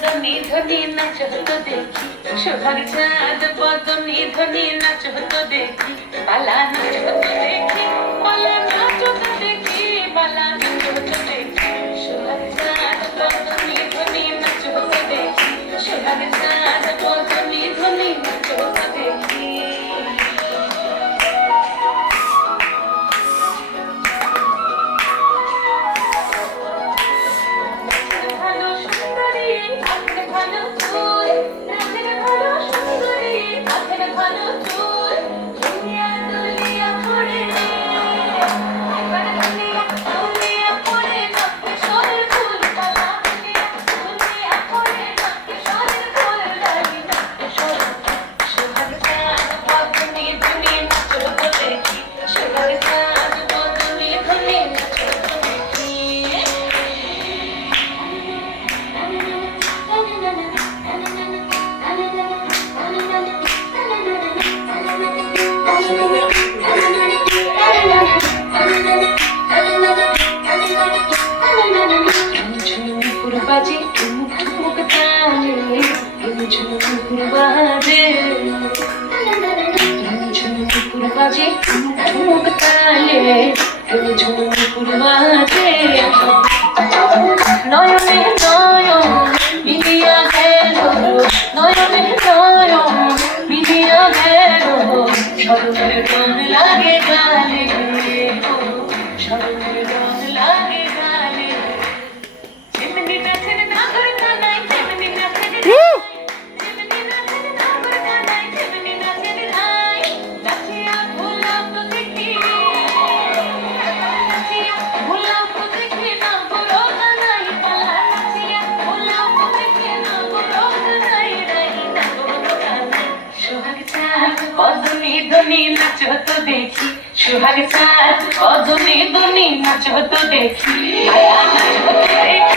বদনী ধ্বনি নাচ হতো দেখি, সোহাগ চাঁদ বদনী ধ্বনি নাচ হতো দেখি, বালা নাচ হতো দেখি, বালা নাচ হতো দেখি, বালা নাচ হতো দেখি, সোহাগ চাঁদ বদনী ধ্বনি নাচ হতো দেখি, সোহাগ চাঁদ বদনী ধ্বনি নাচ হতো দেখি। বাজে ঠুমুক ঠুমুক তালে, ঝুমুর বাজে ঝুমুর বাজে ঠুমুক ঠুমুক তালে, ঝুমুর বাজে নয়নে নয়ন মিলিয়া গেল, নয়নে নয়ন মিলিয়া গেল, স্মরণের রং লাগে গালে, স্মরণের রং লাগে গালে, যেমনি নাচের নাগর কানাই যেমনি নাচের যেমনি নাচের নাগর কানাই যেমনি নাচের নাই, নাচিয়া ভুলাম তো দেখি, নাচিয়া ভুলাম তো দেখি না বড় কানাই পালা, নাচিয়া ভুলাম তো দেখি না বড় কানাই রাই না বড় কানাই, সোহাগ চাঁদ বদনী ধ্বনি নাচ হতো দেখি, সোহাগ চাঁদ বদনী ধ্বনি নাচ হতো দেখি, বালা নাচ হতো দেখি।